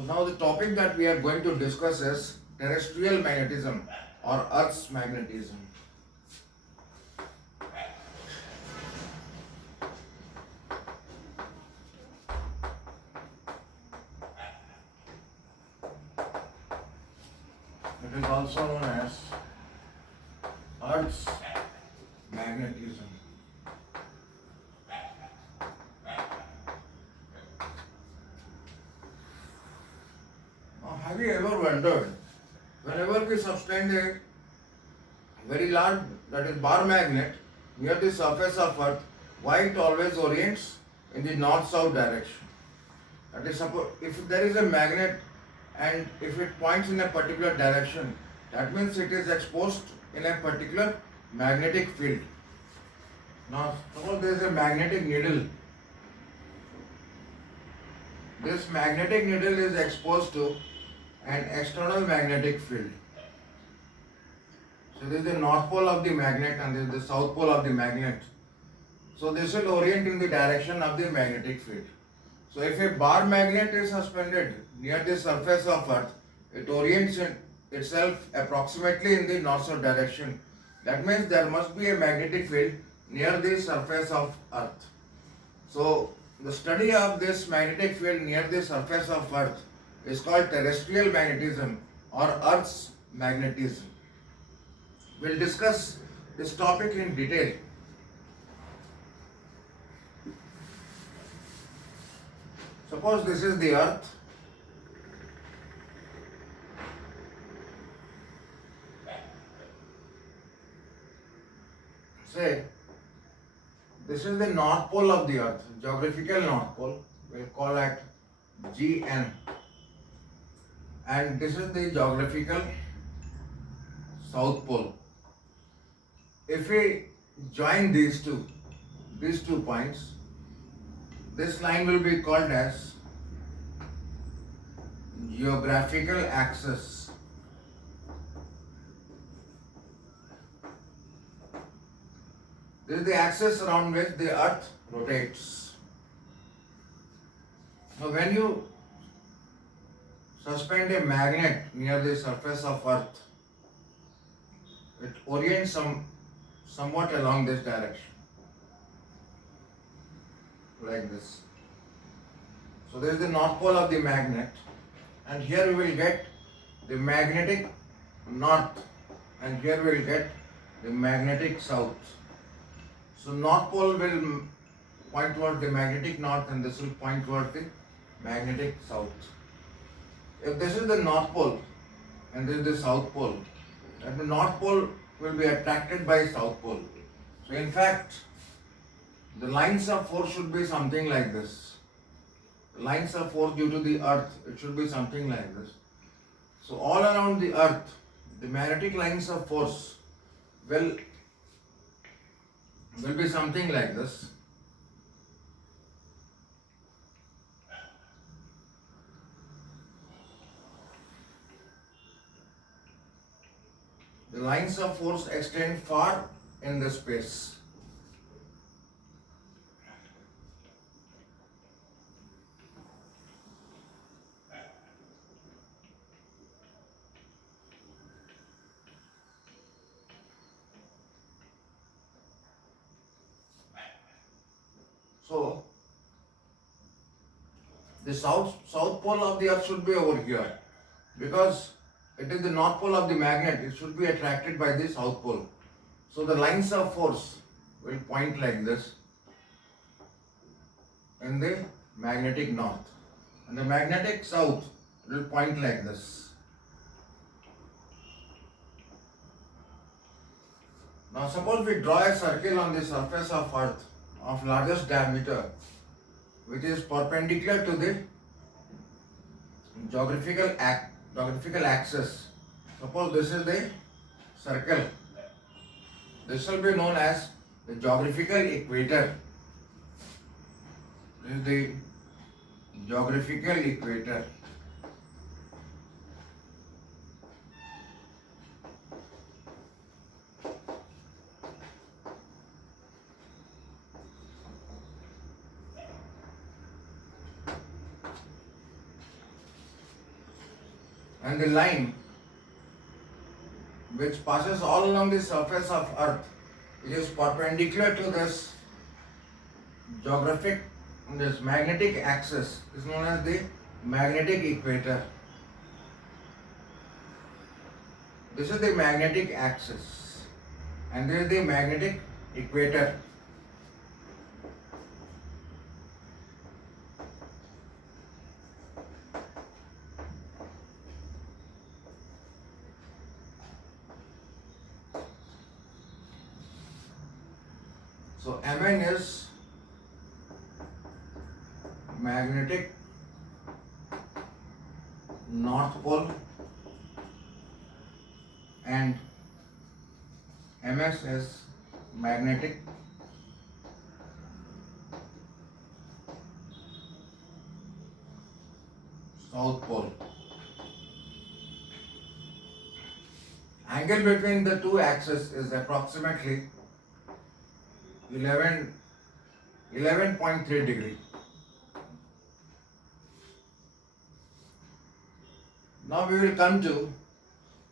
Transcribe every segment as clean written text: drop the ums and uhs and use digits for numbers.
So now the topic that we are going to discuss is terrestrial magnetism or Earth's magnetism. It is also known as Earth's magnetism. Now, have you ever wondered, whenever we subtend a very large, that is bar magnet, near the surface of Earth, why it always orients in the north-south direction? That is, suppose if there is a magnet and if it points in a particular direction, that means it is exposed in a particular magnetic field. Now, suppose there is a magnetic needle. This magnetic needle is exposed to an external magnetic field. So this is the north pole of the magnet and this is the south pole of the magnet. So this will orient in the direction of the magnetic field. So if a bar magnet is suspended near the surface of Earth, it orients itself approximately in the north-south direction. That means there must be a magnetic field near the surface of Earth. So the study of this magnetic field near the surface of Earth is called terrestrial magnetism or Earth's magnetism. We'll discuss this topic in detail. Suppose this is the Earth. Say, this is the north pole of the Earth, geographical north pole. We'll call it GN. And this is the geographical south pole. If we join these two points, this line will be called as geographical axis. This is the axis around which the Earth rotates. Now, when you suspend a magnet near the surface of Earth, it orients somewhat along this direction, like this. So this is the north pole of the magnet, and here we will get the magnetic north, and here we will get the magnetic south. So north pole will point towards the magnetic north, and this will point towards the magnetic south. If this is the north pole and this is the south pole, then the north pole will be attracted by south pole. So in fact, the lines of force should be something like this. The lines of force due to the Earth, it should be something like this. So all around the Earth, the magnetic lines of force will be something like this. The lines of force extend far in the space. So the south pole of the Earth should be over here, because it is the north pole of the magnet. It should be attracted by the south pole. So the lines of force will point like this in the magnetic north, and the magnetic south will point like this. Now suppose we draw a circle on the surface of Earth of largest diameter, which is perpendicular to the geographical axis. Suppose this is the circle. This will be known as the geographical equator. This is the geographical equator. and the line which passes all along the surface of Earth, which is perpendicular to this geographic, this magnetic axis, is known as the magnetic equator. This is the magnetic axis, and this is the magnetic equator. So Mn is magnetic north pole and Ms is magnetic south pole. Angle between the two axes is approximately 11.3 degree. Now we will come to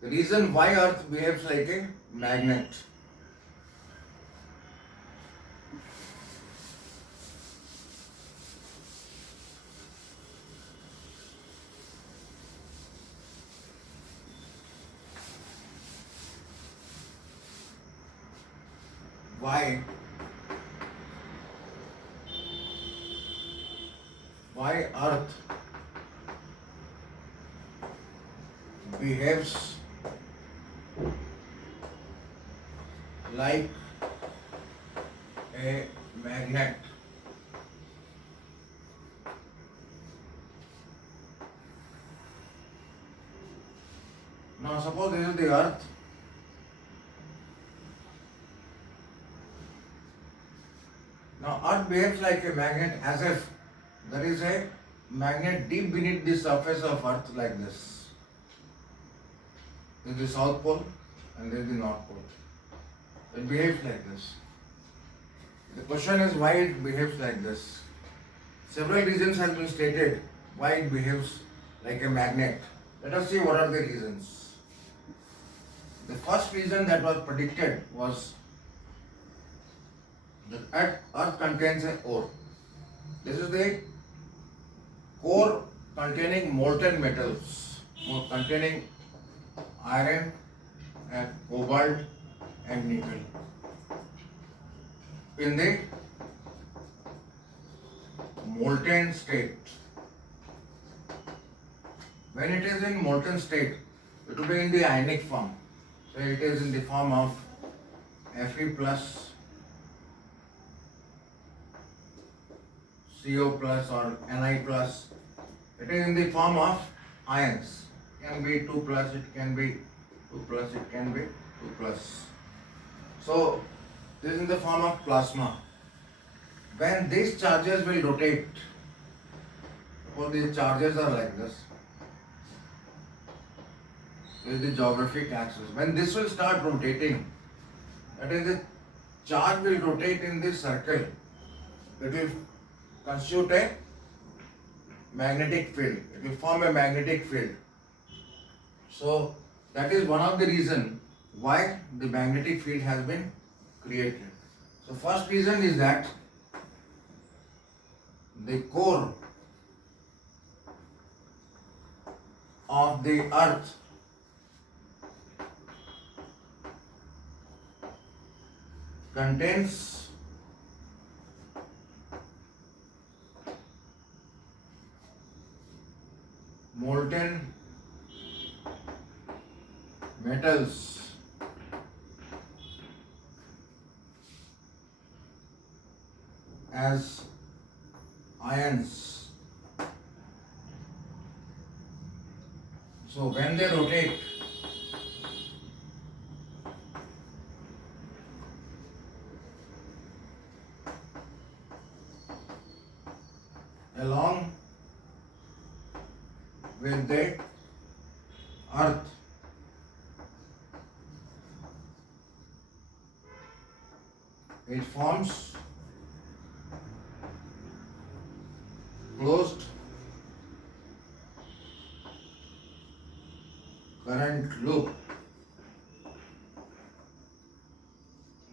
the reason why Earth behaves like a magnet. Why Earth behaves like a magnet. Now suppose this is the Earth. Now Earth behaves like a magnet as if there is a magnet deep beneath the surface of Earth like this. This is the South Pole and this is the North Pole. It behaves like this. The question is why it behaves like this. Several reasons have been stated why it behaves like a magnet. Let us see what are the reasons. The first reason that was predicted was that Earth contains an ore. This is the core containing molten metals, containing iron and cobalt and nickel. In the molten state, when it is in molten state, it will be in the ionic form. So it is in the form of Fe plus, CO plus or Ni plus. It is in the form of ions. It can be 2 plus, it can be 2 plus, it can be 2 plus. So this is in the form of plasma. When these charges will rotate, suppose these charges are like this. This is the geographic axis. When this will start rotating, that is, the charge will rotate in this circle. It will constitute a magnetic field. It will form a magnetic field. So that is one of the reasons why the magnetic field has been created. So first reason is that the core of the Earth contains molten metals as ions. So when they rotate, along with the Earth, it forms closed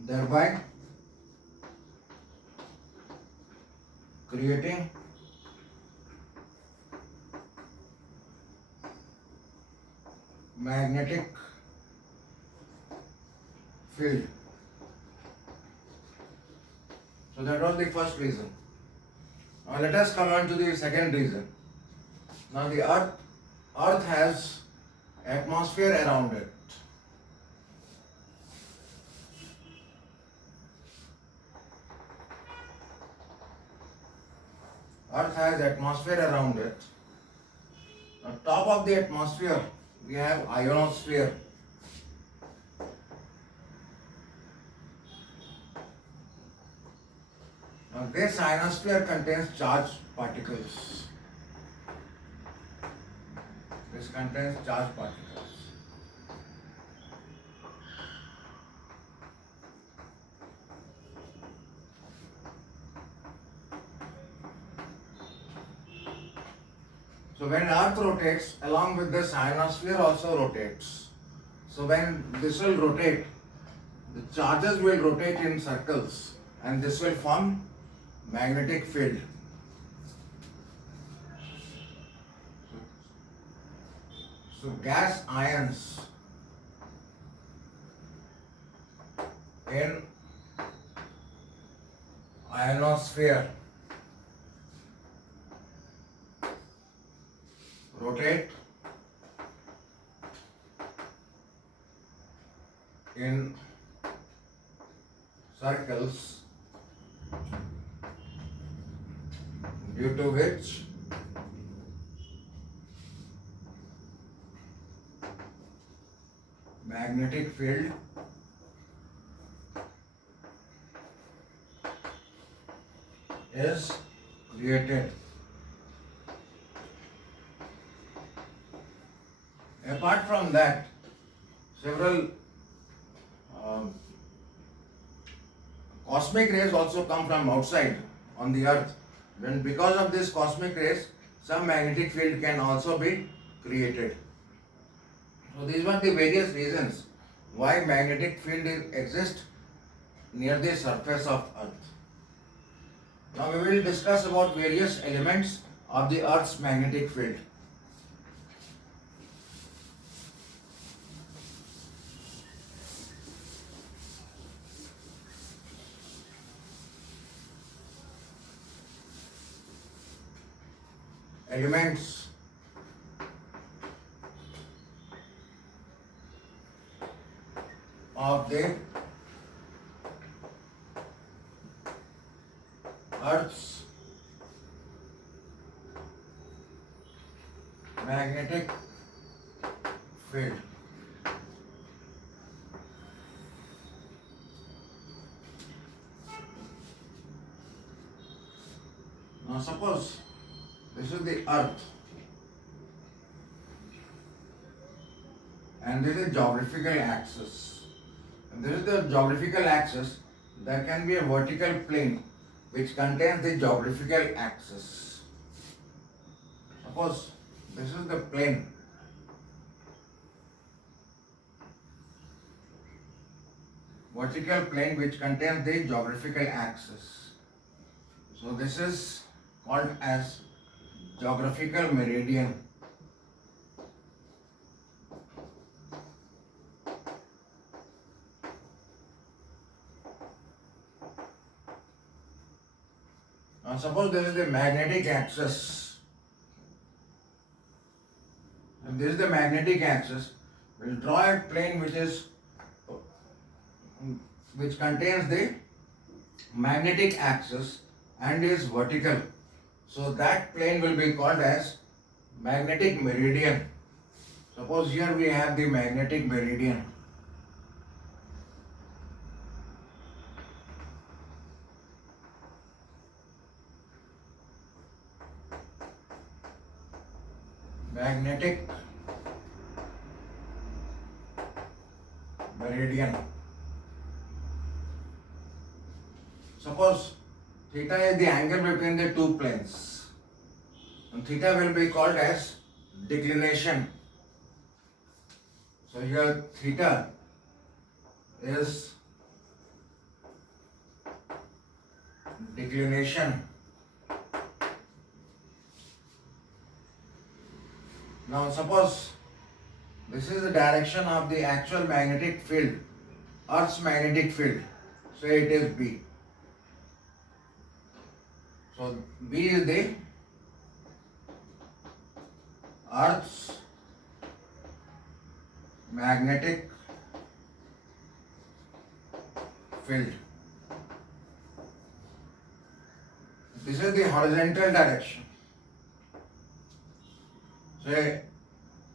thereby creating magnetic field. So that was the first reason. Now let us come on to the second reason. Now the earth has atmosphere around it. Earth has atmosphere around it. On top of the atmosphere, we have ionosphere. Now this ionosphere contains charged particles. This contains charged particles. So when Earth rotates, along with this ionosphere also rotates. So when this will rotate, the charges will rotate in circles and this will form magnetic field. So gas ions in ionosphere rotate in circles, due to which magnetic field is created. Apart from that, several cosmic rays also come from outside on the earth. Then because of this cosmic rays, some magnetic field can also be created. So these were the various reasons why magnetic field exists near the surface of earth. Now we will discuss about various elements of the earth's magnetic field. Elements of the Earth's magnetic field. Now suppose this is the Earth and this is geographical axis. And this is the geographical axis. There can be a vertical plane which contains the geographical axis. Suppose this is the plane. Vertical plane which contains the geographical axis. So this is called as geographical meridian. Now suppose this is the magnetic axis. If this is the magnetic axis, we will draw a plane which contains the magnetic axis and is vertical. So that plane will be called as magnetic meridian. Suppose here we have the magnetic meridian. Magnetic meridian. Suppose theta is the angle between the two planes. And theta will be called as declination. So here theta is inclination. Now suppose this is the direction of the actual magnetic field, Earth's magnetic field. Say it is B. So B is the Earth's magnetic field. This is the horizontal direction. So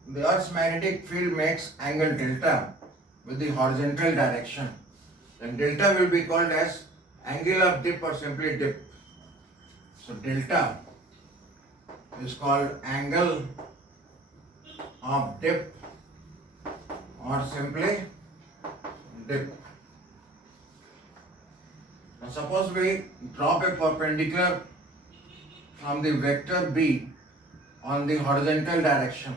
the Earth's magnetic field makes angle delta with the horizontal direction. Then delta will be called as angle of dip or simply dip. So delta is called angle of dip or simply dip. Now suppose we drop a perpendicular from the vector B on the horizontal direction.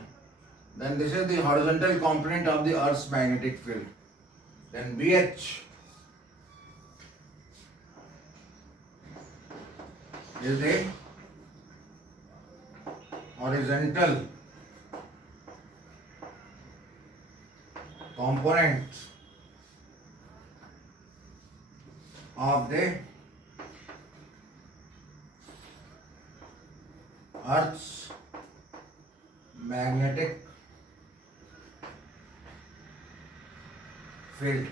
Then this is the horizontal component of the Earth's magnetic field. Then BH is the horizontal component of the Earth's magnetic field.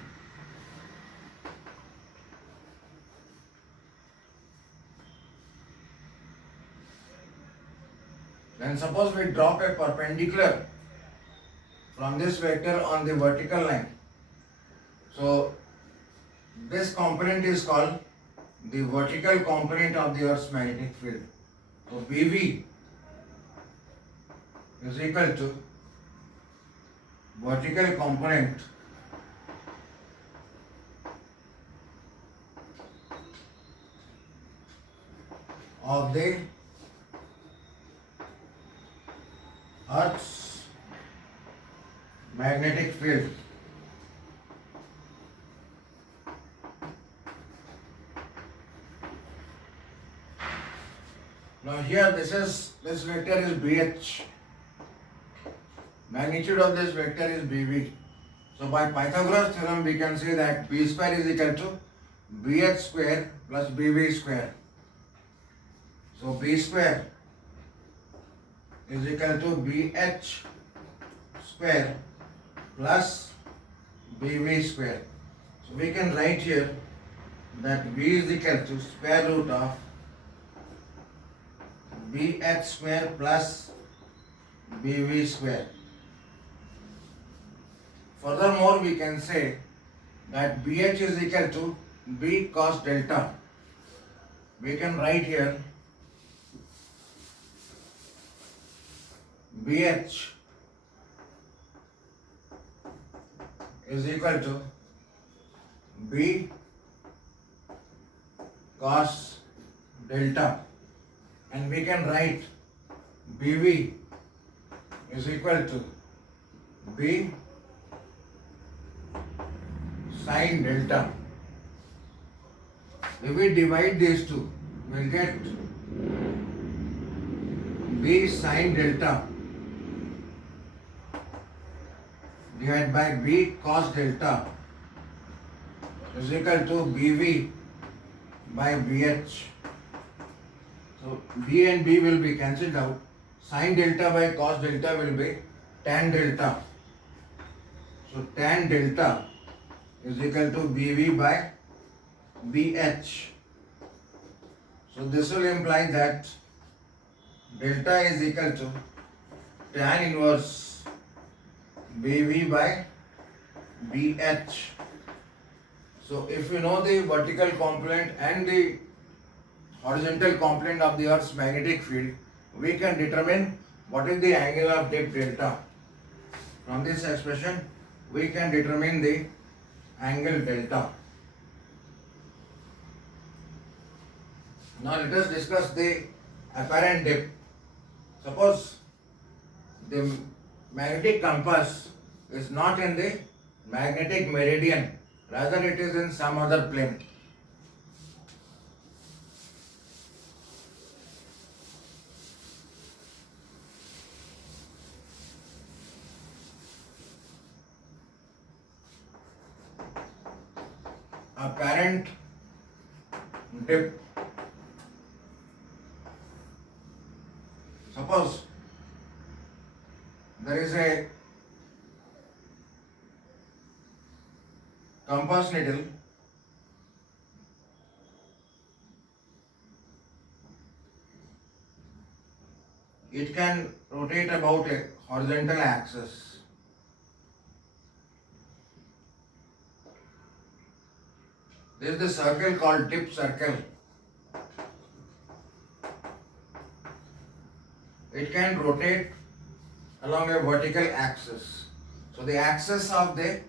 Then suppose we drop a perpendicular from this vector on the vertical line. So this component is called the vertical component of the Earth's magnetic field. So BV is equal to vertical component of the Earth's magnetic field. Now here this vector is BH. Magnitude of this vector is BV. So by Pythagoras theorem we can say that B square is equal to BH square plus BV square. So B square is equal to BH square plus BV square. So we can write here that B is equal to square root of BH square plus BV square. Furthermore, we can say that BH is equal to B cos delta. We can write here BH is equal to B cos delta, and we can write BV is equal to B sin delta. If we divide these two, we will get B sin delta divided by B cos delta is equal to BV by BH. So B and B will be cancelled out. Sin delta by cos delta will be tan delta. So tan delta is equal to BV by BH. So this will imply that delta is equal to tan inverse BV by BH. So if you know the vertical component and the horizontal component of the Earth's magnetic field, we can determine what is the angle of dip delta. From this expression, we can determine the angle delta. Now let us discuss the apparent dip. Suppose the magnetic compass is not in the magnetic meridian, rather it is in some other plane. apparent dip. Suppose there is a compass needle it can rotate about a horizontal axis. There is the circle called dip circle. It can rotate along a vertical axis. So the axis of the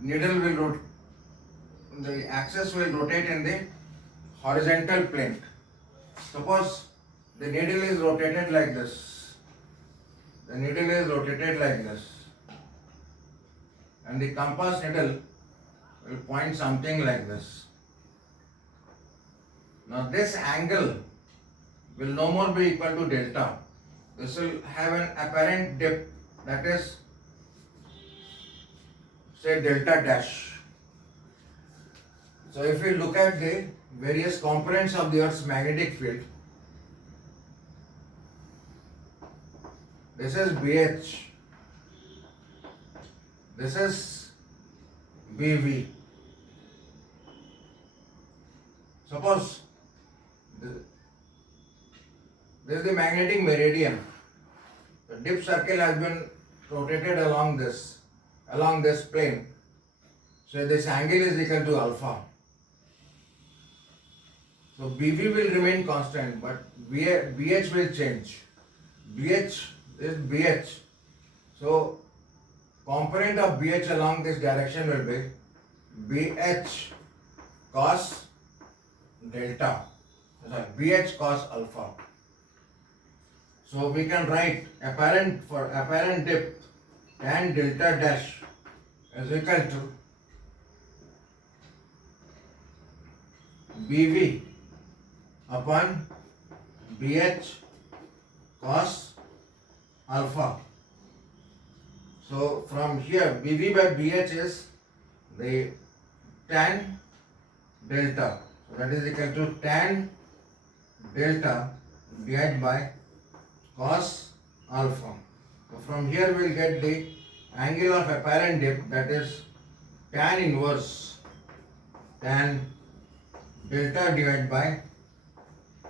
needle will rotate. The axis will rotate in the horizontal plane. Suppose the needle is rotated like this. The needle is rotated like this. And the compass needle will point something like this. Now this angle will no more be equal to delta. This will have an apparent dip, that is, say, delta dash. So if we look at the various components of the Earth's magnetic field, this is BH, this is BV. Suppose this is the magnetic meridian. The dip circle has been rotated along this plane. So this angle is equal to alpha. So BV will remain constant, but BH will change. BH is BH. So component of BH along this direction will be BH cos delta. Sorry, BH cos alpha. So we can write apparent dip tan delta dash is equal to BV upon BH cos alpha. So from here BV by BH is the tan delta. So that is equal to tan delta divided by cos alpha. So from here we will get the angle of apparent dip, that is tan inverse tan delta divided by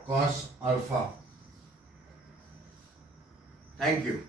cos alpha. Thank you.